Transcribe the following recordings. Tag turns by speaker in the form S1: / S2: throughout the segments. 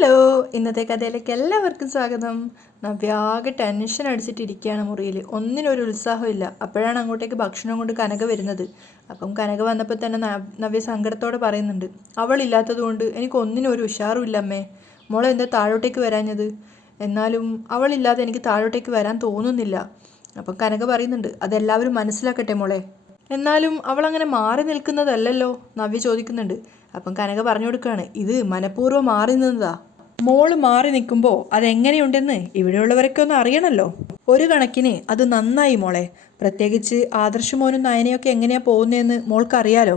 S1: Hello ഇന്നത്തെ കഥയിലേക്ക് എല്ലാവർക്കും സ്വാഗതം. നവ്യ ആകെ ടെൻഷൻ അടിച്ചിട്ടിരിക്കുകയാണ് മുറിയിൽ ഒന്നിനൊരു ഉത്സാഹമില്ല അപ്പോഴാണ് അങ്ങോട്ടേക്ക് ഭക്ഷണം കൊണ്ട് കനക വരുന്നത്. അപ്പം കനക വന്നപ്പോൾ തന്നെ നവ്യ സങ്കടത്തോടെ പറയുന്നുണ്ട്. അവളില്ലാത്തത് കൊണ്ട് എനിക്ക് ഒന്നിനും ഒരു ഉഷാറുമില്ല അമ്മേ. മോളെ എന്താ താഴോട്ടേക്ക് വരാഞ്ഞത്? എന്നാലും അവളില്ലാതെ എനിക്ക് താഴോട്ടേക്ക് വരാൻ തോന്നുന്നില്ല. അപ്പം കനക പറയുന്നുണ്ട് അതെല്ലാവരും മനസ്സിലാക്കട്ടെ മോളെ. എന്നാലും അവൾ അങ്ങനെ മാറി നിൽക്കുന്നതല്ലല്ലോ നവ്യ ചോദിക്കുന്നുണ്ട്. അപ്പം കനക പറഞ്ഞു കൊടുക്കുകയാണ് ഇത് മനഃപൂർവം മാറി നിന്നതാ. മോൾ മാറി നിൽക്കുമ്പോൾ അതെങ്ങനെയുണ്ടെന്ന് ഇവിടെയുള്ളവരൊക്കെ ഒന്ന് അറിയണമല്ലോ ഒരു കണക്കിന് അത് നന്നായി മോളെ. പ്രത്യേകിച്ച് ആദർശമോനും നയനയൊക്കെ എങ്ങനെയാ പോകുന്നതെന്ന് മോൾക്കറിയാലോ.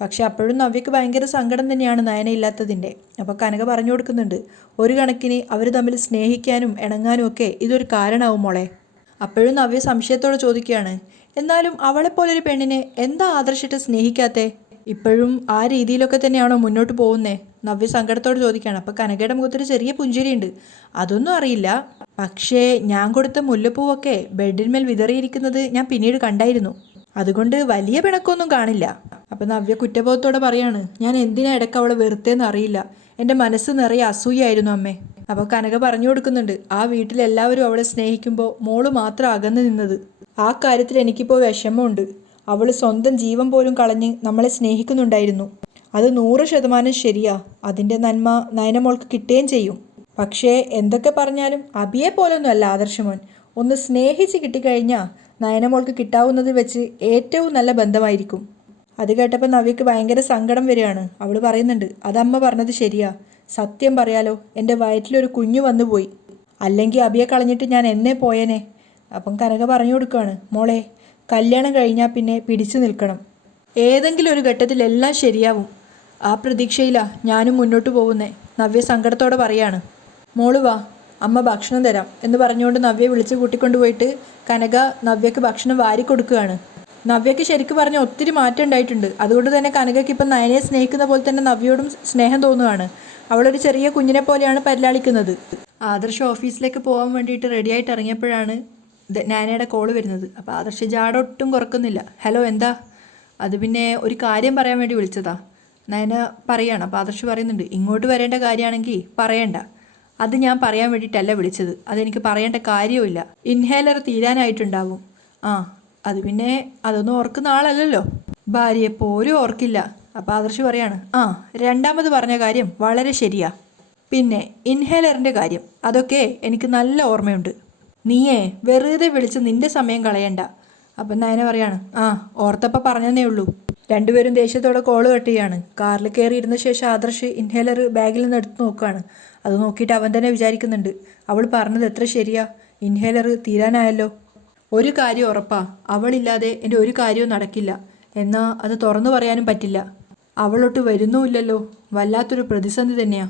S1: പക്ഷെ അപ്പോഴും നവ്യക്ക് ഭയങ്കര സങ്കടം തന്നെയാണ് നയന ഇല്ലാത്തതിന്റെ. അപ്പോൾ കനക പറഞ്ഞു കൊടുക്കുന്നുണ്ട് ഒരു കണക്കിന് അവർ തമ്മിൽ സ്നേഹിക്കാനും ഇണങ്ങാനും ഒക്കെ ഇതൊരു കാരണമാവും മോളെ. അപ്പോഴും നവ്യ സംശയത്തോടെ ചോദിക്കുകയാണ് എന്നാലും അവളെപ്പോലൊരു പെണ്ണിനെ എന്താ ആദർശിട്ട് സ്നേഹിക്കാത്തേ? ഇപ്പോഴും ആ രീതിയിലൊക്കെ തന്നെയാണോ മുന്നോട്ട് പോകുന്നേ? നവ്യ സങ്കടത്തോട് ചോദിക്കുകയാണ്. അപ്പോൾ കനകയുടെ മുഖത്തൊരു ചെറിയ പുഞ്ചിരിയുണ്ട്. അതൊന്നും അറിയില്ല. പക്ഷേ ഞാൻ കൊടുത്ത മുല്ലപ്പൂവൊക്കെ ബെഡിന്മേൽ വിതറിയിരിക്കുന്നത് ഞാൻ പിന്നീട് കണ്ടായിരുന്നു. അതുകൊണ്ട് വലിയ പിണക്കമൊന്നും കാണില്ല. അപ്പം നവ്യ കുറ്റബോധത്തോടെ പറയാണ് ഞാൻ എന്തിനാ ഇടയ്ക്ക് അവളെ വെറുതെന്ന് അറിയില്ല. എന്റെ മനസ്സ് നിറയെ അസൂയായിരുന്നു അമ്മേ. അപ്പോൾ കനക പറഞ്ഞു കൊടുക്കുന്നുണ്ട് ആ വീട്ടിലെല്ലാവരും അവളെ സ്നേഹിക്കുമ്പോൾ മോൾ മാത്രം അകന്നു നിന്നത്. ആ കാര്യത്തിൽ എനിക്കിപ്പോൾ വിഷമമുണ്ട്. അവൾ സ്വന്തം ജീവൻ പോലും കളഞ്ഞ് നമ്മളെ സ്നേഹിക്കുന്നുണ്ടായിരുന്നു. അത് നൂറ് ശതമാനം ശരിയാ. അതിന്റെ നന്മ നയനമോൾക്ക് കിട്ടുകയും ചെയ്യും. പക്ഷേ എന്തൊക്കെ പറഞ്ഞാലും അബിയെ പോലൊന്നും അല്ല ആദർശമോൻ. ഒന്ന് സ്നേഹിച്ച് കിട്ടിക്കഴിഞ്ഞാൽ നയനമോൾക്ക് കിട്ടാവുന്നതിൽ വെച്ച് ഏറ്റവും നല്ല ബന്ധമായിരിക്കും. അത് കേട്ടപ്പോൾ നവ്യക്ക് ഭയങ്കര സങ്കടം വരികയാണ്. അവൾ പറയുന്നുണ്ട് അതമ്മ പറഞ്ഞത് ശരിയാ. സത്യം പറയാലോ എന്റെ വയറ്റിലൊരു കുഞ്ഞു വന്നുപോയി. അല്ലെങ്കിൽ അബിയെ കളഞ്ഞിട്ട് ഞാൻ എന്നേ പോയേനെ. അപ്പം കനക പറഞ്ഞു കൊടുക്കുകയാണ് മോളെ കല്യാണം കഴിഞ്ഞാൽ പിന്നെ പിടിച്ചു നിൽക്കണം. ഏതെങ്കിലും ഒരു ഘട്ടത്തിൽ എല്ലാം ശരിയാവും. ആ പ്രതീക്ഷയിലാ ഞാനും മുന്നോട്ട് പോകുന്നേ. നവ്യ സങ്കടത്തോടെ പറയാണ്. മോൾ വാ അമ്മ ഭക്ഷണം തരാം എന്ന് പറഞ്ഞുകൊണ്ട് നവ്യെ വിളിച്ച് കൂട്ടിക്കൊണ്ടുപോയിട്ട് കനക നവ്യക്ക് ഭക്ഷണം വാരി കൊടുക്കുകയാണ്. നവ്യക്ക് ശരിക്ക് പറഞ്ഞ ഒത്തിരി മാറ്റം ഉണ്ടായിട്ടുണ്ട്. അതുകൊണ്ട് തന്നെ കനകയ്ക്ക് ഇപ്പം നയനെ സ്നേഹിക്കുന്ന പോലെ തന്നെ നവ്യയോടും സ്നേഹം തോന്നുകയാണ് അവളൊരു ചെറിയ കുഞ്ഞിനെ പോലെയാണ് പരിലാളിക്കുന്നത്. ആദർശ ഓഫീസിലേക്ക് പോകാൻ വേണ്ടിയിട്ട് റെഡിയായിട്ട് ഇറങ്ങിയപ്പോഴാണ് നയനയുടെ കോൾ വരുന്നത്. അപ്പോൾ ആദർശ് ജാടൊട്ടും കുറക്കുന്നില്ല. ഹലോ എന്താ? അത് പിന്നെ ഒരു കാര്യം പറയാൻ വേണ്ടി വിളിച്ചതാ. നയന പറയാണ് അപ്പോൾ ആദർശ് പറയുന്നുണ്ട് ഇങ്ങോട്ട് വരേണ്ട കാര്യമാണെങ്കിൽ പറയണ്ട. അത് ഞാൻ പറയാൻ വേണ്ടിയിട്ടല്ല വിളിച്ചത്. അതെനിക്ക് പറയേണ്ട കാര്യവുമില്ല ഇൻഹേലർ തീരാനായിട്ടുണ്ടാവും. ആ അത് പിന്നെ അതൊന്നും ഓർക്കുന്ന ആളല്ലല്ലോ. ഭാര്യയെ പോലും ഓർക്കില്ല. അപ്പോൾ ആദർശ് പറയാണ് ആ രണ്ടാമത് പറഞ്ഞ കാര്യം വളരെ ശരിയാ. പിന്നെ ഇൻഹേലറിന്റെ കാര്യം അതൊക്കെ എനിക്ക് നല്ല ഓർമ്മയുണ്ട്. നീയേ വെറുതെ വിളിച്ച് നിന്റെ സമയം കളയണ്ട. അപ്പം നയന പറയാണ് ആ ഓർത്തപ്പം പറഞ്ഞതേ ഉള്ളൂ. രണ്ടുപേരും ദേഷ്യത്തോടെ കോൾ കട്ട് ചെയ്യാണ് കാറിൽ കയറി ഇരുന്ന ശേഷം ആദർശ് ഇൻഹേലർ ബാഗിൽ നിന്ന് എടുത്ത് നോക്കുകയാണ് അത് നോക്കിയിട്ട് അവൻ തന്നെ വിചാരിക്കുന്നുണ്ട്. അവൾ പറഞ്ഞത് എത്ര ശരിയാ? ഇൻഹേലർ തീരാനായല്ലോ. ഒരു കാര്യം ഉറപ്പാ. അവളില്ലാതെ എന്റെ ഒരു കാര്യവും നടക്കില്ല. എന്നാൽ അത് തുറന്നു പറയാനും പറ്റില്ല. അവളൊട്ട് വരുന്നുമില്ലല്ലോ വല്ലാത്തൊരു പ്രതിസന്ധി തന്നെയാ.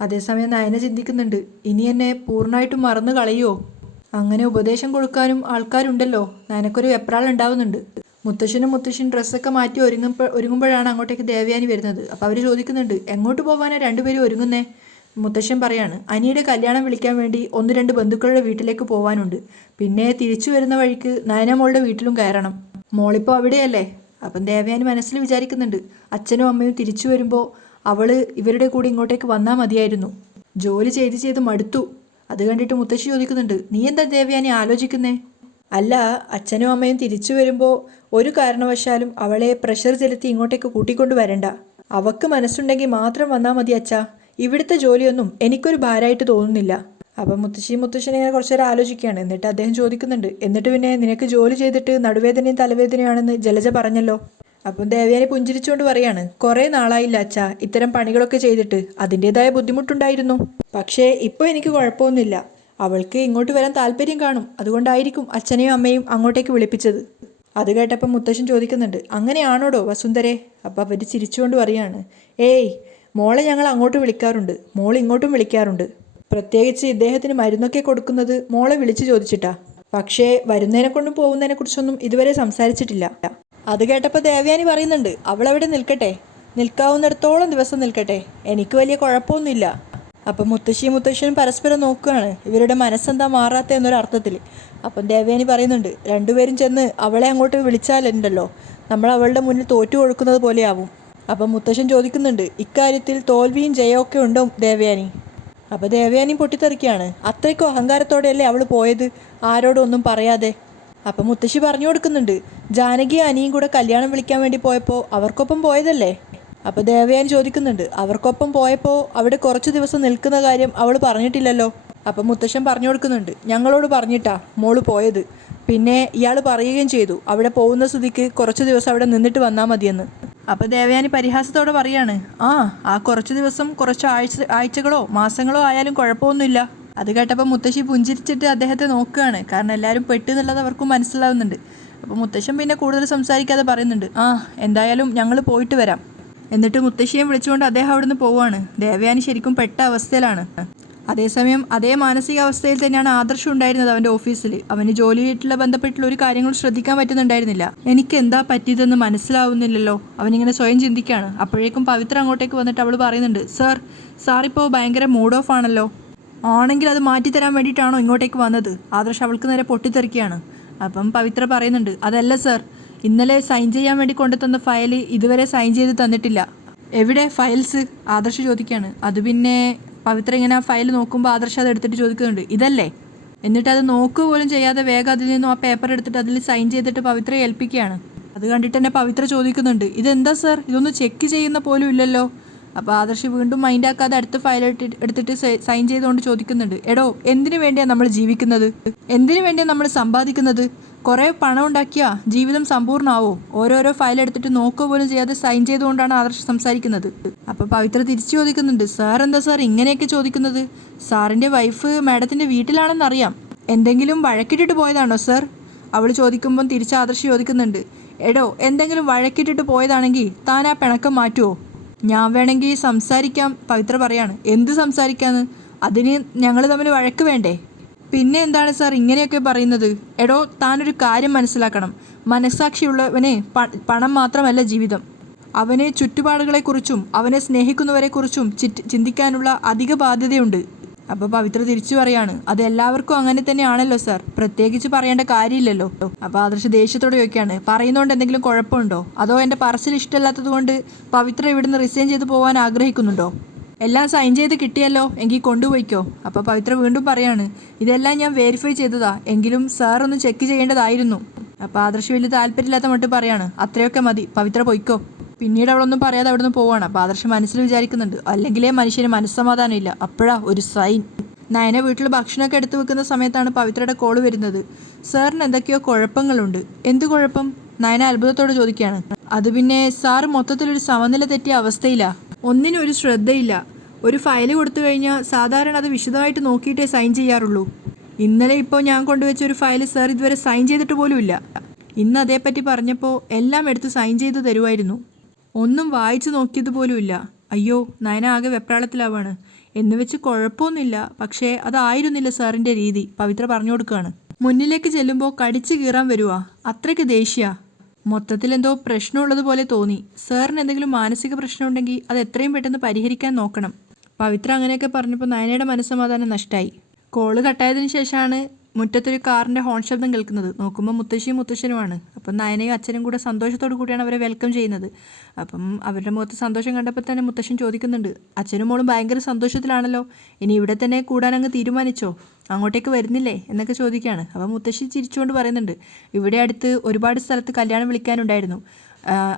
S1: അതേസമയം നയന ചിന്തിക്കുന്നുണ്ട്. ഇനി എന്നെ പൂർണമായിട്ടും മറന്നു കളയുമോ അങ്ങനെ ഉപദേശം കൊടുക്കാനും ആൾക്കാരുണ്ടല്ലോ. നയനക്കൊരു വെപ്രാൾ ഉണ്ടാവുന്നുണ്ട്. മുത്തശ്ശനും മുത്തശ്ശനും ഡ്രസ്സൊക്കെ മാറ്റി ഒരുങ്ങുമ്പോൾ ഒരുങ്ങുമ്പോഴാണ് അങ്ങോട്ടേക്ക് ദേവയാനി വരുന്നത്. അപ്പോൾ അവർ ചോദിക്കുന്നുണ്ട് എങ്ങോട്ട് പോകാനാണ് രണ്ടുപേരും ഒരുങ്ങുന്നേ? മുത്തശ്ശൻ പറയാണ് അനിയുടെ കല്യാണം വിളിക്കാൻ വേണ്ടി ഒന്ന് രണ്ട് ബന്ധുക്കളുടെ വീട്ടിലേക്ക് പോകാനുണ്ട് പിന്നെ തിരിച്ചു വരുന്ന വഴിക്ക് നയനമോളുടെ വീട്ടിലും കയറണം. മോളിപ്പോൾ അവിടെയല്ലേ? അപ്പം ദേവയാനി മനസ്സിൽ വിചാരിക്കുന്നുണ്ട് അച്ഛനും അമ്മയും തിരിച്ചു വരുമ്പോൾ അവൾ ഇവരുടെ കൂടെ ഇങ്ങോട്ടേക്ക് വന്നാൽ മതിയായിരുന്നു. ജോലി ചെയ്ത് ചെയ്ത് മടുത്തു. അത് കണ്ടിട്ട് മുത്തശ്ശി ചോദിക്കുന്നുണ്ട് നീ എന്താ ദേവയാനി ആലോചിക്കുന്നേ? അല്ല അച്ഛനും അമ്മയും തിരിച്ചു വരുമ്പോൾ ഒരു കാരണവശാലും അവളെ പ്രഷർ ചെലുത്തി ഇങ്ങോട്ടേക്ക് കൂട്ടിക്കൊണ്ടു വരണ്ട. അവക്ക് മനസ്സുണ്ടെങ്കിൽ മാത്രം വന്നാൽ മതി അച്ഛാ. ഇവിടുത്തെ ജോലിയൊന്നും എനിക്കൊരു ഭാരമായിട്ട് തോന്നുന്നില്ല. അപ്പം മുത്തശ്ശി മുത്തശ്ശി ഇങ്ങനെ കുറച്ച് നേരം ആലോചിക്കുകയാണ്. എന്നിട്ട് അദ്ദേഹം ചോദിക്കുന്നുണ്ട് എന്നിട്ട് പിന്നെ നിനക്ക് ജോലി ചെയ്തിട്ട് നടുവേദനയും തലവേദനയാണെന്ന് ജലജ പറഞ്ഞല്ലോ? അപ്പം ദേവയാനി പുഞ്ചിരിച്ചുകൊണ്ട് പറയാണ് കുറേ നാളായില്ല അച്ഛാ. ഇത്തരം പണികളൊക്കെ ചെയ്തിട്ട് അതിന്റെതായ ബുദ്ധിമുട്ടുണ്ടായിരുന്നു. പക്ഷേ ഇപ്പോൾ എനിക്ക് കുഴപ്പമൊന്നുമില്ല. അവൾക്ക് ഇങ്ങോട്ട് വരാൻ താല്പര്യം കാണും. അതുകൊണ്ടായിരിക്കും അച്ഛനെയും അമ്മയും അങ്ങോട്ടേക്ക് വിളിപ്പിച്ചത്. അത് കേട്ടപ്പോൾ മുത്തശ്ശൻ ചോദിക്കുന്നുണ്ട് അങ്ങനെയാണോടോ വസുന്ധരെ? അപ്പം അവർ ചിരിച്ചുകൊണ്ട് പറയാണ് ഏയ് മോളെ ഞങ്ങൾ അങ്ങോട്ട് വിളിക്കാറുണ്ട്. മോൾ ഇങ്ങോട്ടും വിളിക്കാറുണ്ട്. പ്രത്യേകിച്ച് ഇദ്ദേഹത്തിന് മരുന്നൊക്കെ കൊടുക്കുന്നത് മോളെ വിളിച്ചു ചോദിച്ചിട്ടാ. പക്ഷേ വരുന്നതിനെ കൊണ്ടും പോകുന്നതിനെ കുറിച്ചൊന്നും ഇതുവരെ സംസാരിച്ചിട്ടില്ല. അത് കേട്ടപ്പോൾ ദേവയാനി പറയുന്നുണ്ട് അവളവിടെ നിൽക്കട്ടെ. നിൽക്കാവുന്നിടത്തോളം ദിവസം നിൽക്കട്ടെ. എനിക്ക് വലിയ കുഴപ്പമൊന്നുമില്ല. അപ്പം മുത്തശ്ശിയും മുത്തശ്ശനും പരസ്പരം നോക്കുകയാണ്. ഇവരുടെ മനസ്സെന്താ മാറാത്ത എന്നൊരർത്ഥത്തിൽ അപ്പം ദേവേനി പറയുന്നുണ്ട് രണ്ടുപേരും ചെന്ന് അവളെ അങ്ങോട്ട് വിളിച്ചാലുണ്ടല്ലോ. നമ്മൾ അവളുടെ മുന്നിൽ തോറ്റു കൊടുക്കുന്നത് പോലെയാവും. അപ്പം മുത്തശ്ശൻ ചോദിക്കുന്നുണ്ട് ഇക്കാര്യത്തിൽ തോൽവിയും ജയമൊക്കെ ഉണ്ടോ ദേവയാനി? അപ്പോൾ ദേവയാനി പൊട്ടിത്തെറിക്കുകയാണ് അത്രയ്ക്കും അഹങ്കാരത്തോടെയല്ലേ അവൾ പോയത്? ആരോടൊന്നും പറയാതെ. അപ്പം മുത്തശ്ശി പറഞ്ഞു കൊടുക്കുന്നുണ്ട് ജാനകി അനിയും കൂടെ കല്യാണം വിളിക്കാൻ വേണ്ടി പോയപ്പോൾ അവർക്കൊപ്പം പോയതല്ലേ? അപ്പോൾ ദേവയാൻ ചോദിക്കുന്നുണ്ട് അവർക്കൊപ്പം പോയപ്പോൾ അവിടെ കുറച്ച് ദിവസം നിൽക്കുന്ന കാര്യം അവൾ പറഞ്ഞിട്ടില്ലല്ലോ? അപ്പം മുത്തശ്ശൻ പറഞ്ഞു കൊടുക്കുന്നുണ്ട് ഞങ്ങളോട് പറഞ്ഞിട്ടാ മോൾ പോയത്. പിന്നെ ഇയാൾ പറയുകയും ചെയ്തു അവിടെ പോകുന്ന സ്ഥിതിക്ക് കുറച്ച് ദിവസം അവിടെ നിന്നിട്ട് വന്നാൽ മതിയെന്ന്. അപ്പോൾ ദേവയാനി പരിഹാസത്തോടെ പറയാണ് ആ ആ കുറച്ച് ദിവസം കുറച്ച് ആഴ്ച ആഴ്ചകളോ മാസങ്ങളോ ആയാലും കുഴപ്പമൊന്നുമില്ല. അത് കേട്ടപ്പോൾ മുത്തശ്ശി പുഞ്ചിരിച്ചിട്ട് അദ്ദേഹത്തെ നോക്കുകയാണ് കാരണം എല്ലാവരും പെട്ടെന്നുള്ളത് അവർക്കും മനസ്സിലാവുന്നുണ്ട്. അപ്പോൾ മുത്തശ്ശൻ പിന്നെ കൂടുതൽ സംസാരിക്കാതെ പറയുന്നുണ്ട് ആ എന്തായാലും ഞങ്ങൾ പോയിട്ട് വരാം. എന്നിട്ട് മുത്തശ്ശിയെ വിളിച്ചുകൊണ്ട് അദ്ദേഹം അവിടുന്ന് പോവുകയാണ്. ദേവയാനി ശരിക്കും പെട്ട അവസ്ഥയിലാണ്. അതേസമയം അതേ മാനസികാവസ്ഥയിൽ തന്നെയാണ് ആദർശം ഉണ്ടായിരുന്നത് അവന്റെ ഓഫീസിൽ. അവന് ജോലിയായിട്ടുള്ള ബന്ധപ്പെട്ടുള്ള ഒരു കാര്യങ്ങൾ ശ്രദ്ധിക്കാൻ പറ്റുന്നുണ്ടായിരുന്നില്ല. എനിക്ക് എന്താ പറ്റിയതെന്ന് മനസ്സിലാവുന്നില്ലല്ലോ. അവനിങ്ങനെ സ്വയം ചിന്തിക്കുകയാണ്. അപ്പോഴേക്കും പവിത്ര അങ്ങോട്ടേക്ക് വന്നിട്ട് അവൾ പറയുന്നുണ്ട് സാർ സാറിപ്പോൾ ഭയങ്കര മൂഡ് ഓഫ് ആണല്ലോ. ആണെങ്കിൽ അത് മാറ്റിത്തരാൻ വേണ്ടിയിട്ടാണോ ഇങ്ങോട്ടേക്ക് വന്നത്? ആദർശ് അവൾക്ക് നേരെ പൊട്ടിത്തെറിക്കുകയാണ്. അപ്പം പവിത്ര പറയുന്നുണ്ട് അതല്ല സർ ഇന്നലെ സൈൻ ചെയ്യാൻ വേണ്ടി കൊണ്ടുതന്ന ഫയൽ ഇതുവരെ സൈൻ ചെയ്ത് തന്നിട്ടില്ല. എവിടെ? ഫയൽസ് ആദർശ് ചോദിക്കുകയാണ് അത് പിന്നെ പവിത്ര ഇങ്ങനെ ഫയൽ നോക്കുമ്പോൾ ആദർശ് അത് എടുത്തിട്ട് ചോദിക്കുന്നുണ്ട്. ഇതല്ലേ? എന്നിട്ട് അത് നോക്കുക പോലും ചെയ്യാതെ വേഗം അതിൽ നിന്നും ആ പേപ്പർ എടുത്തിട്ട് അതിൽ സൈൻ ചെയ്തിട്ട് പവിത്രയെ ഏൽപ്പിക്കുകയാണ്. അത് കണ്ടിട്ട് തന്നെ പവിത്ര ചോദിക്കുന്നുണ്ട്. ഇതെന്താ സർ ഇതൊന്ന് ചെക്ക് ചെയ്യുന്ന പോലും ഇല്ലല്ലോ. അപ്പോൾ ആദർശ് വീണ്ടും മൈൻഡ് ആക്കാതെ അടുത്ത ഫയൽ എടുത്തിട്ട് സൈൻ ചെയ്തുകൊണ്ട് ചോദിക്കുന്നുണ്ട്. എടോ എന്തിനു വേണ്ടിയാണ് നമ്മൾ ജീവിക്കുന്നത്? എന്തിനു വേണ്ടിയാണ് നമ്മൾ സമ്പാദിക്കുന്നത്? കുറേ പണം ഉണ്ടാക്കിയാ ജീവിതം സമ്പൂർണമാവോ. ഓരോരോ ഫയൽ എടുത്തിട്ട് നോക്കുക പോലും ചെയ്യാതെ സൈൻ ചെയ്തുകൊണ്ടാണ് ആദർശ് സംസാരിക്കുന്നത്. അപ്പോൾ പവിത്ര തിരിച്ചു ചോദിക്കുന്നുണ്ട് സാർ എന്താ സാർ ഇങ്ങനെയൊക്കെ ചോദിക്കുന്നത്? സാറിന്റെ വൈഫ് മാഡത്തിന്റെ വീട്ടിലാണെന്നറിയാം എന്തെങ്കിലും വഴക്കിട്ടിട്ട് പോയതാണോ സർ? അവൾ ചോദിക്കുമ്പം തിരിച്ച് ആദർശ് ചോദിക്കുന്നുണ്ട് എടോ എന്തെങ്കിലും വഴക്കിട്ടിട്ട് പോയതാണെങ്കിൽ താൻ ആ പിണക്കം മാറ്റുമോ ഞാൻ വേണമെങ്കിൽ സംസാരിക്കാം പവിത്ര പറയാണ്. എന്ത് സംസാരിക്കാന്ന്? അതിന് ഞങ്ങൾ തമ്മിൽ വഴക്ക് വേണ്ടേ? പിന്നെ എന്താണ് സാർ ഇങ്ങനെയൊക്കെ പറയുന്നത്? എടോ താനൊരു കാര്യം മനസ്സിലാക്കണം. മനസ്സാക്ഷിയുള്ളവനെ പണം മാത്രമല്ല ജീവിതം. അവനെ ചുറ്റുപാടുകളെക്കുറിച്ചും അവനെ സ്നേഹിക്കുന്നവരെക്കുറിച്ചും ചിന്തിക്കാനുള്ള അധിക ബാധ്യതയുണ്ട്. അപ്പോൾ പവിത്ര തിരിച്ചു പറയാണ് അത് എല്ലാവർക്കും അങ്ങനെ തന്നെയാണല്ലോ സാർ. പ്രത്യേകിച്ച് പറയേണ്ട കാര്യമില്ലല്ലോ. അപ്പോൾ ആദർശ ദേഷ്യത്തോടെ ചോദിക്കുകയാണ് പറയുന്നതുകൊണ്ട് എന്തെങ്കിലും കുഴപ്പമുണ്ടോ? അതോ എന്റെ പറച്ചിൽ ഇഷ്ടമല്ലാത്തത് കൊണ്ട് പവിത്ര ഇവിടുന്ന് റിസൈൻ ചെയ്തു പോകാൻ ആഗ്രഹിക്കുന്നുണ്ടോ? എല്ലാം സൈൻ ചെയ്ത് കിട്ടിയല്ലോ എങ്കിൽ കൊണ്ടുപോയിക്കോ. അപ്പോൾ പവിത്ര വീണ്ടും പറയാണ് ഇതെല്ലാം ഞാൻ വെരിഫൈ ചെയ്തതാ എങ്കിലും സാർ ഒന്ന് ചെക്ക് ചെയ്യേണ്ടതായിരുന്നു. അപ്പോൾ ആദർശ് വലിയ താല്പര്യമില്ലാത്ത മട്ട് പറയാണ് അത്രയൊക്കെ മതി പവിത്ര പൊയ്ക്കോ. പിന്നീട് അവളൊന്നും പറയാതെ അവിടുന്ന് പോവാണ്. അപ്പോൾ ആദർശ് മനസ്സിൽ വിചാരിക്കുന്നുണ്ട് അല്ലെങ്കിലേ മനുഷ്യന് മനസ്സമാധാനം ഇല്ല അപ്പോഴാ ഒരു സൈൻ നയന വീട്ടിൽ ഭക്ഷണമൊക്കെ എടുത്തു വെക്കുന്ന സമയത്താണ് പവിത്രയുടെ കോൾ വരുന്നത്. സാറിന് എന്തൊക്കെയോ കുഴപ്പങ്ങളുണ്ട്. എന്ത് കുഴപ്പം? നയന അത്ഭുതത്തോട് ചോദിക്കുകയാണ്. അത് പിന്നെ സാറ് മൊത്തത്തിലൊരു സമനില തെറ്റിയ അവസ്ഥയിലാ. ഒന്നിനും ഒരു ശ്രദ്ധയില്ല. ഒരു ഫയൽ കൊടുത്തു കഴിഞ്ഞാൽ സാധാരണ അത് വിശദമായിട്ട് നോക്കിയിട്ടേ സൈൻ ചെയ്യാറുള്ളൂ. ഇന്നലെ ഇപ്പോൾ ഞാൻ കൊണ്ടുവച്ച ഒരു ഫയൽ സാർ ഇതുവരെ സൈൻ ചെയ്തിട്ട് പോലുമില്ല ഇന്ന് അതേപ്പറ്റി പറഞ്ഞപ്പോൾ എല്ലാം എടുത്ത് സൈൻ ചെയ്ത് തരുമായിരുന്നു ഒന്നും വായിച്ചു നോക്കിയത് പോലുമില്ല അയ്യോ നയന ആകെ വെപ്രാളത്തിലാവാണ്. എന്ന് വെച്ച് കുഴപ്പമൊന്നുമില്ല. പക്ഷേ അതായിരുന്നില്ല സാറിന്റെ രീതി. പവിത്ര പറഞ്ഞു കൊടുക്കുകയാണ് മുന്നിലേക്ക് ചെല്ലുമ്പോൾ കടിച്ചു കീറാൻ വരുവാ. അത്രയ്ക്ക് ദേഷ്യ. മൊത്തത്തിൽ എന്തോ പ്രശ്നമുള്ളത് പോലെ തോന്നി. സാറിന് എന്തെങ്കിലും മാനസിക പ്രശ്നമുണ്ടെങ്കിൽ അത് എത്രയും പെട്ടെന്ന് പരിഹരിക്കാൻ നോക്കണം. പവിത്ര അങ്ങനെയൊക്കെ പറഞ്ഞപ്പോൾ നയനയുടെ മനസ്സമാധാനം നഷ്ടമായി കോൾ കട്ടായതിനു ശേഷമാണ് മുറ്റത്തൊരു കാറിന്റെ ഹോൺ ശബ്ദം കേൾക്കുന്നത്. നോക്കുമ്പോൾ മുത്തശ്ശിയും മുത്തശ്ശനുമാണ്. അപ്പം നയനയും അച്ഛനും കൂടെ സന്തോഷത്തോടു കൂടിയാണ് അവരെ വെൽക്കം ചെയ്യുന്നത്. അപ്പം അവരുടെ മുഖത്ത് സന്തോഷം കണ്ടപ്പോൾ തന്നെ മുത്തശ്ശൻ ചോദിക്കുന്നുണ്ട് അച്ഛനും മോളും ഭയങ്കര സന്തോഷത്തിലാണല്ലോ? ഇനി ഇവിടെ തന്നെ കൂടാനങ്ങ് തീരുമാനിച്ചോ? അങ്ങോട്ടേക്ക് വരുന്നില്ലേ? എന്നൊക്കെ ചോദിക്കുകയാണ് അപ്പം മുത്തശ്ശി ചിരിച്ചുകൊണ്ട് പറയുന്നുണ്ട് ഇവിടെ അടുത്ത് ഒരുപാട് സ്ഥലത്ത് കല്യാണം വിളിക്കാനുണ്ടായിരുന്നു.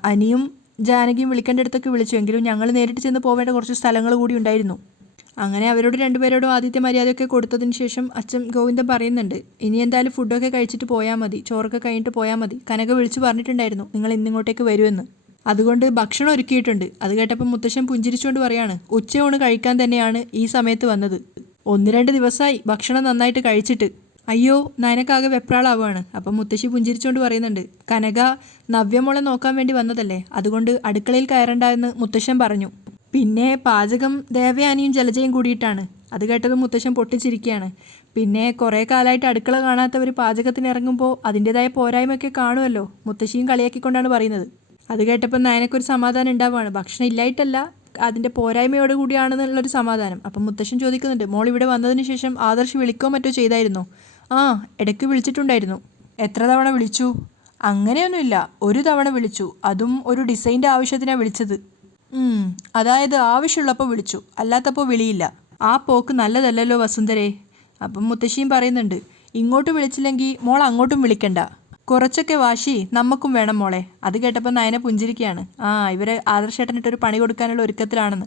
S1: അനിയും ജാനകിയും വിളിക്കേണ്ട അടുത്തൊക്കെ വിളിച്ചു. എങ്കിലും ഞങ്ങൾ നേരിട്ട് ചെന്ന് പോവേണ്ട കുറച്ച് സ്ഥലങ്ങൾ കൂടി ഉണ്ടായിരുന്നു. അങ്ങനെ അവരോട് രണ്ടുപേരോടും ആദ്യത്തെ മര്യാദയൊക്കെ കൊടുത്തതിന് ശേഷം അച്ഛൻ ഗോവിന്ദൻ പറയുന്നുണ്ട് ഇനി എന്തായാലും ഫുഡൊക്കെ കഴിച്ചിട്ട് പോയാൽ മതി ചോറൊക്കെ കഴിഞ്ഞിട്ട് പോയാൽ മതി കനക വിളിച്ച് പറഞ്ഞിട്ടുണ്ടായിരുന്നു നിങ്ങൾ ഇന്നിങ്ങോട്ടേക്ക് വരുമെന്ന്. അതുകൊണ്ട് ഭക്ഷണം ഒരുക്കിയിട്ടുണ്ട്. അത് കേട്ടപ്പോൾ മുത്തശ്ശൻ പുഞ്ചിരിച്ചുകൊണ്ട് പറയാണ് ഉച്ചയൂണ് കഴിക്കാൻ തന്നെയാണ് ഈ സമയത്ത് വന്നത്. ഒന്ന് രണ്ട് ദിവസമായി ഭക്ഷണം നന്നായിട്ട് കഴിച്ചിട്ട്. അയ്യോ നയനക്കാകെ വെപ്രാളാവുകയാണ്. അപ്പം മുത്തശ്ശി പുഞ്ചിരിച്ചുകൊണ്ട് പറയുന്നുണ്ട് കനക നവ്യമോളെ നോക്കാൻ വേണ്ടി വന്നതല്ലേ അതുകൊണ്ട് അടുക്കളയിൽ കയറണ്ട എന്ന് മുത്തശ്ശൻ പറഞ്ഞു. പിന്നെ പാചകം ദേവയാനിയും ജലജയും കൂടിയിട്ടാണ്. അത് കേട്ടത് മുത്തശ്ശൻ പൊട്ടിച്ചിരിക്കുകയാണ്. പിന്നെ കുറേ കാലമായിട്ട് അടുക്കള കാണാത്തവർ പാചകത്തിന് ഇറങ്ങുമ്പോൾ അതിന്റെതായ പോരായ്മയൊക്കെ കാണുമല്ലോ. മുത്തശ്ശിയും കളിയാക്കിക്കൊണ്ടാണ് പറയുന്നത്. അത് കേട്ടപ്പോൾ നയനക്കൊരു സമാധാനം ഉണ്ടാവുകയാണ്. ഭക്ഷണം ഇല്ലായിട്ടല്ല അതിന്റെ പോരായ്മയോട് കൂടിയാണെന്നുള്ളൊരു സമാധാനം. അപ്പം മുത്തശ്ശൻ ചോദിക്കുന്നുണ്ട് മോൾ ഇവിടെ വന്നതിന് ശേഷം ആദർശ് വിളിക്കോ മറ്റോ ചെയ്തായിരുന്നോ? ആ ഇടയ്ക്ക് വിളിച്ചിട്ടുണ്ടായിരുന്നു. എത്ര തവണ വിളിച്ചു? അങ്ങനെയൊന്നുമില്ല. ഒരു തവണ വിളിച്ചു. അതും ഒരു ഡിസൈന്റെ ആവശ്യത്തിനാണ് വിളിച്ചത്. അതായത് ആവശ്യമുള്ളപ്പോൾ വിളിച്ചു. അല്ലാത്തപ്പോൾ വിളിയില്ല. ആ പോക്ക് നല്ലതല്ലല്ലോ വസുന്ധരെ. അപ്പം മുത്തശ്ശിയും പറയുന്നുണ്ട് ഇങ്ങോട്ട് വിളിച്ചില്ലെങ്കിൽ മോൾ അങ്ങോട്ടും വിളിക്കണ്ട. കുറച്ചൊക്കെ വാശി നമുക്കും വേണം മോളെ. അത് കേട്ടപ്പോൾ നയന പുഞ്ചിരിക്കുകയാണ്. ആ ഇവരെ ആദർശേട്ടനിട്ടൊരു പണി കൊടുക്കാനുള്ള ഒരുക്കത്തിലാണെന്ന്.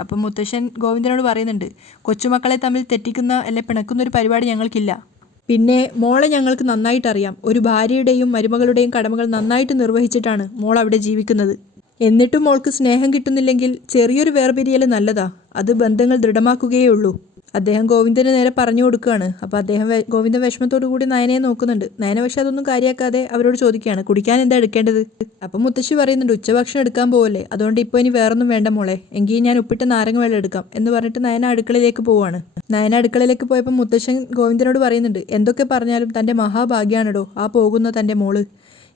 S1: അപ്പം മുത്തശ്ശൻ ഗോവിന്ദനോട് പറയുന്നുണ്ട് കൊച്ചുമക്കളെ തമ്മിൽ തെറ്റിക്കുന്ന അല്ലെ പിണക്കുന്ന ഒരു പരിപാടി ഞങ്ങൾക്കില്ല. പിന്നെ മോളെ ഞങ്ങൾക്ക് നന്നായിട്ടറിയാം. ഒരു ഭാര്യയുടെയും മരുമകളുടെയും കടമകൾ നന്നായിട്ട് നിർവഹിച്ചിട്ടാണ് മോൾ അവിടെ ജീവിക്കുന്നത്. എന്നിട്ടും മോൾക്ക് സ്നേഹം കിട്ടുന്നില്ലെങ്കിൽ ചെറിയൊരു വേർപിരിയൽ നല്ലതാ. അത് ബന്ധങ്ങൾ ദൃഢമാക്കുകയേ ഉള്ളൂ അദ്ദേഹം ഗോവിന്ദന് നേരെ പറഞ്ഞു കൊടുക്കുകയാണ്. അപ്പോൾ അദ്ദേഹം ഗോവിന്ദ വിഷമത്തോടു കൂടി നയനയെ നോക്കുന്നുണ്ട്. നയന പക്ഷെ അതൊന്നും കാര്യമാക്കാതെ അവരോട് ചോദിക്കുകയാണ് കുടിക്കാൻ എന്താ എടുക്കേണ്ടത്? അപ്പം മുത്തശ്ശി പറയുന്നുണ്ട് ഉച്ചഭക്ഷണം എടുക്കാൻ പോവല്ലേ. അതുകൊണ്ട് ഇപ്പൊ ഇനി വേറൊന്നും വേണ്ട മോളെ. എങ്കിൽ ഞാൻ ഉപ്പിട്ട നാരങ്ങ വെള്ളം എടുക്കാം. എന്ന് പറഞ്ഞിട്ട് നയന അടുക്കളയിലേക്ക് പോവാണ്. നയന അടുക്കളയിലേക്ക് പോയപ്പോൾ മുത്തശ്ശൻ ഗോവിന്ദനോട് പറയുന്നുണ്ട് എന്തൊക്കെ പറഞ്ഞാലും തന്റെ മഹാഭാഗ്യാണടോ. ആ പോകുന്ന തന്റെ മോൾ.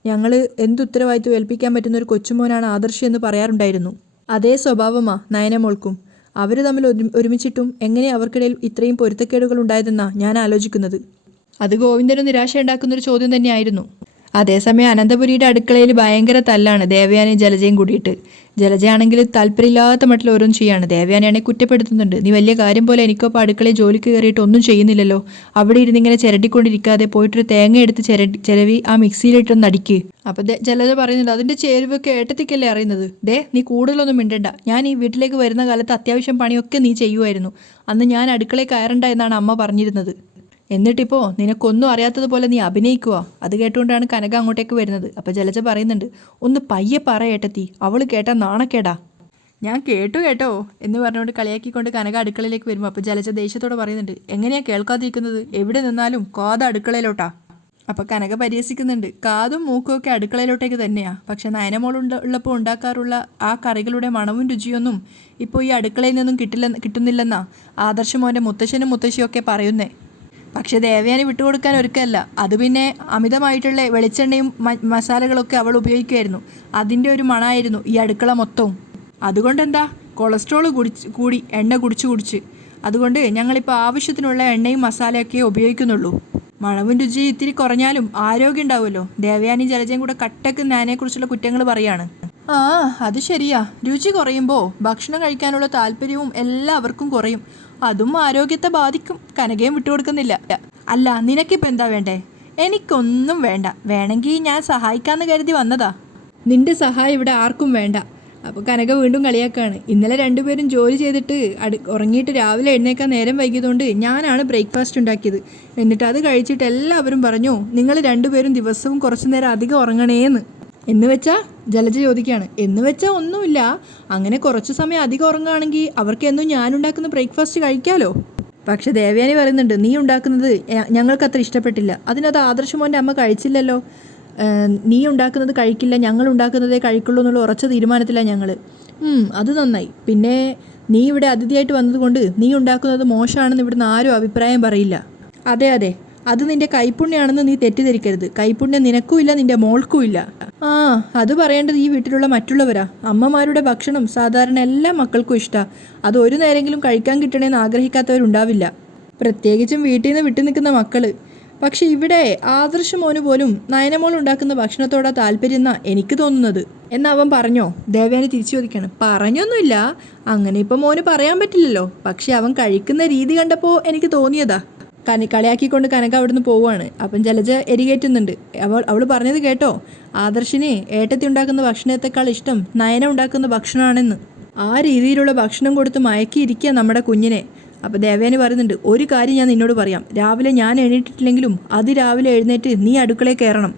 S1: ഞങ്ങൾ എന്തുത്തരവാദിത്വം ഏൽപ്പിക്കാൻ പറ്റുന്ന ഒരു കൊച്ചുമോനാണ് ആദർശി എന്ന് പറയാറുണ്ടായിരുന്നു. അതേ സ്വഭാവമാ നയനമോൾക്കും അവർ തമ്മിൽ ഒരു ഒരുമിച്ചിട്ടും എങ്ങനെ അവർക്കിടയിൽ ഇത്രയും പൊരുത്തക്കേടുകൾ ഉണ്ടായതെന്നാ ഞാൻ ആലോചിക്കുന്നത്. അത് ഗോവിന്ദന് ഒരു ചോദ്യം തന്നെയായിരുന്നു. അതേസമയം അനന്തപുരിയുടെ അടുക്കളയിൽ ഭയങ്കര തല്ലാണ്. ദേവയാനയും ജലജയും കൂടിയിട്ട്. ജലജയാണെങ്കിൽ താല്പര്യമില്ലാത്ത മട്ടിൽ ഓരോന്നും ചെയ്യാണ്. ദേവയാനിയാണെ കുറ്റപ്പെടുത്തുന്നുണ്ട്. നീ വലിയ കാര്യം പോലെ എനിക്കൊപ്പം അടുക്കളയിൽ ജോലിക്ക് കയറിയിട്ട് ഒന്നും ചെയ്യുന്നില്ലല്ലോ. അവിടെ ഇരുന്ന് ഇങ്ങനെ ചിരട്ടിക്കൊണ്ടിരിക്കാതെ പോയിട്ടൊരു തേങ്ങ എടുത്ത് ചിരട്ടി ചിരവി ആ മിക്സിയിലിട്ടൊന്ന് അടിക്ക് അപ്പം ജലജ പറയുന്നുണ്ട് അതിന്റെ ചേരുവൊക്കെ ഏട്ടത്തിക്കല്ലേ അറിയുന്നത്? ദേ നീ കൂടുതലൊന്നും മിണ്ടണ്ട. ഞാൻ ഈ വീട്ടിലേക്ക് വരുന്ന കാലത്ത് അത്യാവശ്യം പണിയൊക്കെ നീ ചെയ്യുമായിരുന്നു അന്ന് ഞാൻ അടുക്കളയിൽ കയറണ്ട എന്നാണ് അമ്മ പറഞ്ഞിരുന്നത്. എന്നിട്ടിപ്പോ നിനക്കൊന്നും അറിയാത്തതുപോലെ നീ അഭിനയിക്കുവോ. അത് കേട്ടുകൊണ്ടാണ് കനക അങ്ങോട്ടേക്ക് വരുന്നത്. അപ്പോൾ ജലജ പറയുന്നുണ്ട് ഒന്ന് പയ്യെ പറയേട്ടത്തി അവൾ കേട്ടാ നാണക്കേടാ. ഞാൻ കേട്ടു കേട്ടോ എന്ന് പറഞ്ഞുകൊണ്ട് കളിയാക്കിക്കൊണ്ട് കനക അടുക്കളയിലേക്ക് വരുമ്പോൾ അപ്പോൾ ജലജ ദേഷ്യത്തോടെ പറയുന്നുണ്ട് എങ്ങനെയാ കേൾക്കാതിരിക്കുന്നത്? എവിടെ നിന്നാലും കാത അടുക്കളയിലോട്ടാ. അപ്പോൾ കനക പരിഹസിക്കുന്നുണ്ട് കാതും മൂക്കും ഒക്കെ അടുക്കളയിലോട്ടേക്ക് തന്നെയാ. പക്ഷെ നയനമോൾ ഉള്ളപ്പോൾ ഉണ്ടാക്കാറുള്ള ആ കറികളുടെ മണവും രുചിയൊന്നും ഇപ്പോൾ ഈ അടുക്കളയിൽ നിന്നും കിട്ടില്ല കിട്ടുന്നില്ലെന്നാ ആദർശമോന്റെ മുത്തശ്ശനും മുത്തശ്ശിയൊക്കെ പറയുന്നേ. പക്ഷെ ദേവയാനി വിട്ടുകൊടുക്കാൻ ഒരുക്കല്ല അത് പിന്നെ അമിതമായിട്ടുള്ള വെളിച്ചെണ്ണയും മസാലകളൊക്കെ അവൾ ഉപയോഗിക്കുമായിരുന്നു. അതിന്റെ ഒരു മണമായിരുന്നു ഈ അടുക്കള മൊത്തവും. അതുകൊണ്ട് എന്താ കൊളസ്ട്രോൾ കുടിച്ച് കൂടി എണ്ണ കുടിച്ച് കുടിച്ച്. അതുകൊണ്ട് ഞങ്ങളിപ്പോൾ ആവശ്യത്തിനുള്ള എണ്ണയും മസാലയൊക്കെ ഉപയോഗിക്കുന്നുള്ളൂ. മണവും രുചി ഇത്തിരി കുറഞ്ഞാലും ആരോഗ്യം ഉണ്ടാവുമല്ലോ. ദേവയാനി ജലജയും കൂടെ കട്ടക്ക് ഞാനെക്കുറിച്ചുള്ള കുറ്റങ്ങൾ പറയാണ്. ആ അത് ശരിയാ. രുചി കുറയുമ്പോൾ ഭക്ഷണം കഴിക്കാനുള്ള താല്പര്യവും എല്ലാവർക്കും കുറയും. അതും ആരോഗ്യത്തെ ബാധിക്കും. കനകയും വിട്ടുകൊടുക്കുന്നില്ല. അല്ല നിനക്കിപ്പോൾ എന്താ വേണ്ടേ? എനിക്കൊന്നും വേണ്ട. വേണമെങ്കിൽ ഞാൻ സഹായിക്കാമെന്ന് കരുതി വന്നതാ. നിന്റെ സഹായം ഇവിടെ ആർക്കും വേണ്ട. അപ്പോൾ കനക വീണ്ടും കളിയാക്കാണ്. ഇന്നലെ രണ്ടുപേരും ജോലി ചെയ്തിട്ട് അടി ഉറങ്ങിയിട്ട് രാവിലെ എഴുന്നേക്കാൻ നേരം വൈകിയതുകൊണ്ട് ഞാനാണ് ബ്രേക്ക്ഫാസ്റ്റ് ഉണ്ടാക്കിയത്. എന്നിട്ട് അത് കഴിച്ചിട്ട് എല്ലാവരും പറഞ്ഞു നിങ്ങൾ രണ്ടുപേരും ദിവസവും കുറച്ചു നേരം അധികം ഉറങ്ങണേന്ന്. എന്ന് വെച്ചാ ജലജ ചോദിക്കുകയാണ്. എന്ന് വെച്ചാൽ ഒന്നുമില്ല. അങ്ങനെ കുറച്ച് സമയം അധികം ഉറങ്ങുകയാണെങ്കിൽ അവർക്ക് എന്നും ഞാനുണ്ടാക്കുന്ന ബ്രേക്ക്ഫാസ്റ്റ് കഴിക്കാലോ? പക്ഷെ ദേവയാനി പറയുന്നുണ്ട് നീ ഉണ്ടാക്കുന്നത് ഞങ്ങൾക്കത്ര ഇഷ്ടപ്പെട്ടില്ല. അതിനത് ആദർശമോന്റെ അമ്മ കഴിച്ചില്ലല്ലോ. നീ ഉണ്ടാക്കുന്നത് കഴിക്കില്ല ഞങ്ങൾ ഉണ്ടാക്കുന്നതേ കഴിക്കുള്ളൂ എന്നുള്ള ഉറച്ച തീരുമാനത്തിലാണ് ഞങ്ങൾ അത് നന്നായി. പിന്നെ നീ ഇവിടെ അതിഥിയായിട്ട് വന്നതുകൊണ്ട് നീ ഉണ്ടാക്കുന്നത് മോശമാണെന്ന് ഇവിടുന്ന് ആരും അഭിപ്രായം പറയില്ല. അതെ അതെ. അത് നിന്റെ കൈപ്പുണ്യാണെന്ന് നീ തെറ്റിദ്ധരിക്കരുത്. കൈപ്പുണ്യം നിനക്കും ഇല്ല നിന്റെ മോൾക്കും ഇല്ല ആ അത് പറയേണ്ടത് ഈ വീട്ടിലുള്ള മറ്റുള്ളവരാ. അമ്മമാരുടെ ഭക്ഷണം സാധാരണ എല്ലാ മക്കൾക്കും ഇഷ്ടാ. അത് ഒരു നേരെങ്കിലും കഴിക്കാൻ കിട്ടണേന്ന് ആഗ്രഹിക്കാത്തവരുണ്ടാവില്ല. പ്രത്യേകിച്ചും വീട്ടിൽ നിന്ന് വിട്ടു നിൽക്കുന്ന മക്കൾ. പക്ഷെ ഇവിടെ ആദർശ മോന് പോലും നയനമോൾ ഉണ്ടാക്കുന്ന ഭക്ഷണത്തോടാ താല്പര്യം എന്നാ എനിക്ക് തോന്നുന്നത്. എന്ന് അവൻ പറഞ്ഞോ? ദേവേനെ തിരിച്ചു ചോദിക്കാണ്. പറഞ്ഞൊന്നുമില്ല. അങ്ങനെ ഇപ്പം മോന് പറയാൻ പറ്റില്ലല്ലോ. പക്ഷെ അവൻ കഴിക്കുന്ന രീതി കണ്ടപ്പോൾ എനിക്ക് തോന്നിയതാ. കനി കളിയാക്കിക്കൊണ്ട് കനക അവിടുന്ന് പോവുകയാണ്. അപ്പം ജലജ എരികേറ്റുന്നുണ്ട്. അവൾ അവൾ പറഞ്ഞത് കേട്ടോ? ആദർശിനെ ഏട്ടത്തി ഉണ്ടാക്കുന്ന ഭക്ഷണത്തെക്കാൾ ഇഷ്ടം നയന ഉണ്ടാക്കുന്ന ഭക്ഷണമാണെന്ന്. ആ രീതിയിലുള്ള ഭക്ഷണം കൊടുത്ത് മയക്കിയിരിക്കുക നമ്മുടെ കുഞ്ഞിനെ. അപ്പോൾ ദേവേന് പറയുന്നുണ്ട് ഒരു കാര്യം ഞാൻ നിന്നോട് പറയാം. രാവിലെ ഞാൻ എഴുന്നേറ്റിട്ടില്ലെങ്കിലും അത് രാവിലെ എഴുന്നേറ്റ് നീ അടുക്കളയിൽ കയറണം.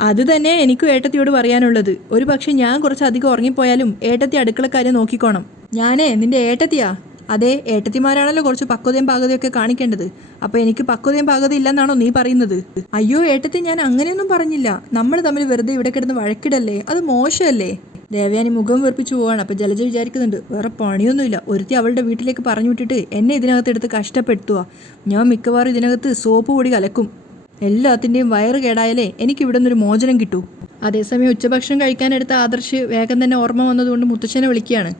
S1: അത് തന്നെ എനിക്കും ഏട്ടത്തിയോട് പറയാനുള്ളത്. ഒരു പക്ഷേ ഞാൻ കുറച്ച് അധികം ഉറങ്ങിപ്പോയാലും ഏട്ടത്തി അടുക്കളക്കാരെ നോക്കിക്കോണം. ഞാനേ നിന്റെ ഏട്ടത്തിയാ? അതെ ഏട്ടത്തിമാരാണല്ലോ കുറച്ച് പക്വതയും പാകതയും ഒക്കെ കാണിക്കേണ്ടത്. അപ്പോൾ എനിക്ക് പക്വതയും പാകതയും ഇല്ലെന്നാണോ നീ പറയുന്നത്? അയ്യോ ഏട്ടത്തി ഞാൻ അങ്ങനെയൊന്നും പറഞ്ഞില്ല. നമ്മൾ തമ്മിൽ വെറുതെ ഇവിടെ കിടന്ന് വഴക്കിടല്ലേ? അത് മോശമല്ലേ? ദേവയാനി മുഖം വെറുപ്പിച്ചു പോവാണ്. അപ്പോൾ ജലജ വിചാരിക്കുന്നുണ്ട് വേറെ പണിയൊന്നുമില്ല. ഒരുത്തി അവളുടെ വീട്ടിലേക്ക് പറഞ്ഞു വിട്ടിട്ട് എന്നെ ഇതിനകത്ത് എടുത്ത് കഷ്ടപ്പെടുത്തുക. ഞാൻ മിക്കവാറും ഇതിനകത്ത് സോപ്പ് പൊടി കലക്കും. എല്ലാത്തിന്റെയും വയറ് കേടായാലേ എനിക്ക് ഇവിടെ നിന്നൊരു മോചനം കിട്ടൂ. അതേസമയം ഉച്ചഭക്ഷണം കഴിക്കാനെടുത്ത ആദർശ് വേഗം തന്നെ ഓർമ്മ വന്നതുകൊണ്ട് മുത്തച്ഛനെ വിളിക്കുകയാണ്.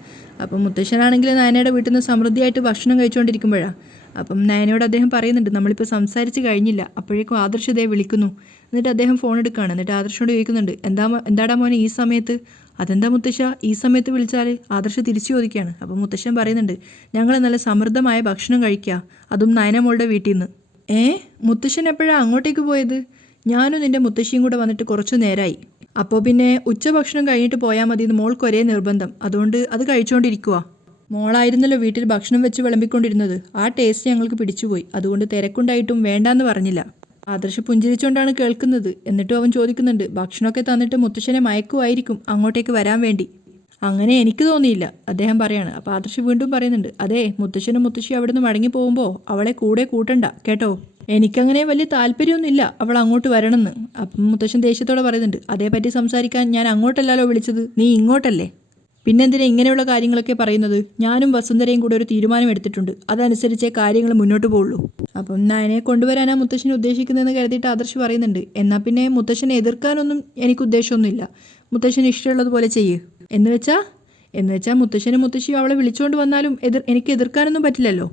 S1: അപ്പം മുത്തശ്ശനാണെങ്കിൽ നയനയുടെ വീട്ടിൽ നിന്ന് സമൃദ്ധിയായിട്ട് ഭക്ഷണം കഴിച്ചുകൊണ്ടിരിക്കുമ്പോഴാണ് അപ്പം നയനയോട് അദ്ദേഹം പറയുന്നുണ്ട് നമ്മളിപ്പോൾ സംസാരിച്ച് കഴിഞ്ഞില്ല. അപ്പോഴേക്കും ആദർശ് ഇതേ വിളിക്കുന്നു. എന്നിട്ട് അദ്ദേഹം ഫോൺ എടുക്കുകയാണ്. എന്നിട്ട് ആദർശോട് ചോദിക്കുന്നുണ്ട് എന്താ എന്താടാ മോനെ ഈ സമയത്ത്? അതെന്താ മുത്തശ്ശ ഈ സമയത്ത് വിളിച്ചാൽ? ആദർശ് തിരിച്ചു ചോദിക്കുകയാണ്. അപ്പം മുത്തശ്ശൻ പറയുന്നുണ്ട് ഞങ്ങൾ നല്ല സമൃദ്ധമായ ഭക്ഷണം കഴിക്കുക അതും നയനമോളുടെ വീട്ടിൽ നിന്ന്. ഏ? മുത്തശ്ശൻ എപ്പോഴാണ് അങ്ങോട്ടേക്ക് പോയത്? ഞാനും നിന്റെ മുത്തശ്ശിയും കൂടെ വന്നിട്ട് കുറച്ചു നേരമായി അപ്പോൾ പിന്നെ ഉച്ചഭക്ഷണം കഴിഞ്ഞിട്ട് പോയാൽ മതി എന്ന് മോൾക്ക് ഒരേ നിർബന്ധം. അതുകൊണ്ട് അത് കഴിച്ചുകൊണ്ടിരിക്കുക മോളായിരുന്നല്ലോ വീട്ടിൽ ഭക്ഷണം വെച്ച് വിളമ്പിക്കൊണ്ടിരുന്നത്. ആ ടേസ്റ്റ് ഞങ്ങൾക്ക് പിടിച്ചുപോയി. അതുകൊണ്ട് തിരക്കുണ്ടായിട്ടും വേണ്ടാന്ന് പറഞ്ഞില്ല. ആദർശ പുഞ്ചിരിച്ചുകൊണ്ടാണ് കേൾക്കുന്നത്. എന്നിട്ടും അവൻ ചോദിക്കുന്നുണ്ട് ഭക്ഷണമൊക്കെ തന്നിട്ട് മുത്തശ്ശനെ മയക്കുമായിരിക്കും അങ്ങോട്ടേക്ക് വരാൻ വേണ്ടി. അങ്ങനെ എനിക്ക് തോന്നിയില്ല അദ്ദേഹം പറയാണ്. അപ്പോൾ ആദർശ് വീണ്ടും പറയുന്നുണ്ട് അതെ മുത്തശ്ശനും മുത്തശ്ശി അവിടുന്ന് മടങ്ങി പോകുമ്പോൾ അവളെ കൂടെ കൂട്ടണ്ട കേട്ടോ? എനിക്കങ്ങനെ വലിയ താല്പര്യമൊന്നുമില്ല അവൾ അങ്ങോട്ട് വരണമെന്ന്. അപ്പം മുത്തശ്ശൻ ദേഷ്യത്തോടെ പറയുന്നുണ്ട് അതേപറ്റി സംസാരിക്കാൻ ഞാൻ അങ്ങോട്ടല്ലല്ലോ വിളിച്ചത്? നീ ഇങ്ങോട്ടല്ലേ? പിന്നെന്തിനാ ഇങ്ങനെയുള്ള കാര്യങ്ങളൊക്കെ പറയുന്നത്? ഞാനും വസുന്ധരയും കൂടെ ഒരു തീരുമാനം എടുത്തിട്ടുണ്ട് അതനുസരിച്ചേ കാര്യങ്ങൾ മുന്നോട്ട് പോകുള്ളൂ അപ്പം നയനെ കൊണ്ടുവരാനാ മുത്തശ്ശൻ ഉദ്ദേശിക്കുന്നതെന്ന് കരുതിയിട്ട് ആദർശ് പറയുന്നുണ്ട്. എന്നാൽ പിന്നെ മുത്തശ്ശനെ എതിർക്കാനൊന്നും എനിക്ക് ഉദ്ദേശമൊന്നുമില്ല. മുത്തശ്ശന് ഇഷ്ടമുള്ളതുപോലെ ചെയ്യ്. എന്ന് വെച്ചാ? എന്ന് വെച്ചാൽ മുത്തശ്ശനും മുത്തശ്ശിയും അവളെ വിളിച്ചുകൊണ്ട് വന്നാലും എതിർ എനിക്ക് എതിർക്കാനൊന്നും പറ്റില്ലല്ലോ.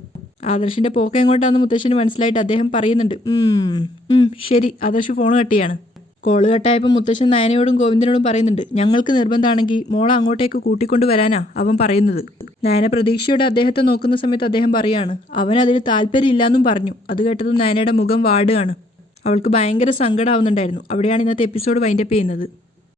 S1: ആദർശിന്റെ പോക്ക എങ്ങോട്ടാണെന്ന് മുത്തശ്ശന് മനസ്സിലായിട്ട് അദ്ദേഹം പറയുന്നുണ്ട്. "ഉം, ഉം, ശരി. ആദർശ് ഫോൺ കട്ടിയാണ്. കോൾ കട്ടായപ്പോൾ മുത്തശ്ശൻ നയനയോടും ഗോവിന്ദനോടും പറയുന്നുണ്ട്. ഞങ്ങൾക്ക് നിർബന്ധമാണെങ്കിൽ മോളെ അങ്ങോട്ടേക്ക് കൂട്ടിക്കൊണ്ട് വരാനാ അവൻ പറയുന്നത്. നയന പ്രതീക്ഷയോടെ അദ്ദേഹത്തെ നോക്കുന്ന സമയത്ത് അദ്ദേഹം പറയാണ് അവൻ അതിൽ താല്പര്യമില്ലാന്നും പറഞ്ഞു. അത് കേട്ടതും നയനയുടെ മുഖം വാടുകയാണ്. അവൾക്ക് ഭയങ്കര സങ്കടമാവുന്നുണ്ടായിരുന്നു അവിടെയാണ് ഇന്നത്തെ എപ്പിസോഡ് വൈൻഡപ്പ് ചെയ്യുന്നത്.